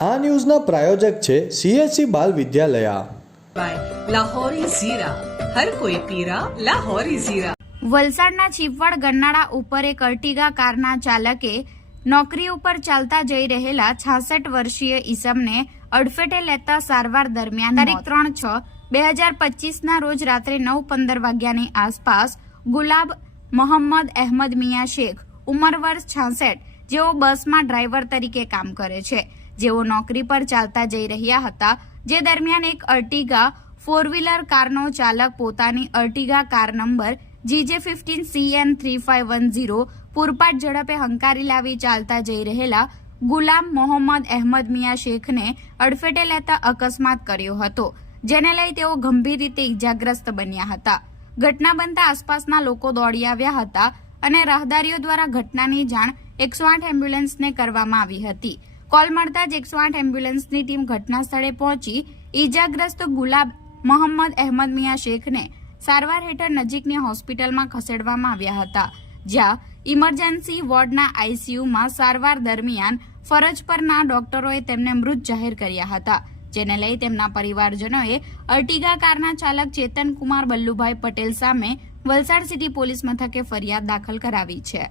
આ ન્યૂઝના પ્રાયોજક છે સીએસસી બાલ વિદ્યાલયા. વલસાડના ચીપવાડ ગરનાળા ઉપર એક અર્ટિગા કારના ચાલકે નોકરી ઉપર ચાલતા જઈ રહેલા છાસઠ વર્ષીય ઈસમને અડફેટે લેતા સારવાર દરમિયાન તારીખ ત્રણ છ બે હજાર પચીસના રોજ રાત્રે નવ પંદર વાગ્યાની આસપાસ ગુલાબ મોહમ્મદ અહેમદ મિયા શેખ ઉમર વર્ષ છાસઠ જેઓ બસમાં ડ્રાઈવર તરીકે કામ કરે છે. જેઓ નોકરી પર ચાલતા જઈ રહ્યા હતા, જે દરમિયાન એક અર્ટિગા ફોર વ્હીલર કારનો ચાલક પોતાની Ertiga car number GJ fifteen CN three five one zero પૂરપાટ ઝડપે હંકારી લાવી ચાલતા જઈ રહેલા ગુલામ મોહમ્મદ અહેમદ મિયા શેખને અડફેટે લેતા અકસ્માત કર્યો હતો, જેને લઈ તેઓ ગંભીર રીતે ઇજાગ્રસ્ત બન્યા હતા. ઘટના બનતા આસપાસના લોકો દોડી આવ્યા હતા અને રાહદારીઓ દ્વારા ઘટનાની જાણ એકસો આઠ એમ્બ્યુલન્સને કરવામાં આવી હતી. કોલ મળતા જ એકસો આઠ એમ્બ્યુલન્સની ટીમ ઘટના સ્થળે પહોંચી ઈજાગ્રસ્ત ગુલાબ મોહમ્મદ અહેમદ મિયા શેખને સારવાર હેઠળ નજીકની હોસ્પિટલમાં ખસેડવામાં આવ્યા હતા, જ્યાં ઇમરજન્સી વોર્ડના આઈસીયુમાં સારવાર દરમિયાન ફરજ પરના ડોક્ટરોએ તેમને મૃત જાહેર કર્યા હતા, જેને લઈ તેમના પરિવારજનોએ અર્ટિગા કારના ચાલક ચેતન કુમાર બલ્લુભાઈ પટેલ સામે વલસાડ સિટી પોલીસ મથકે ફરિયાદ દાખલ કરાવી છે.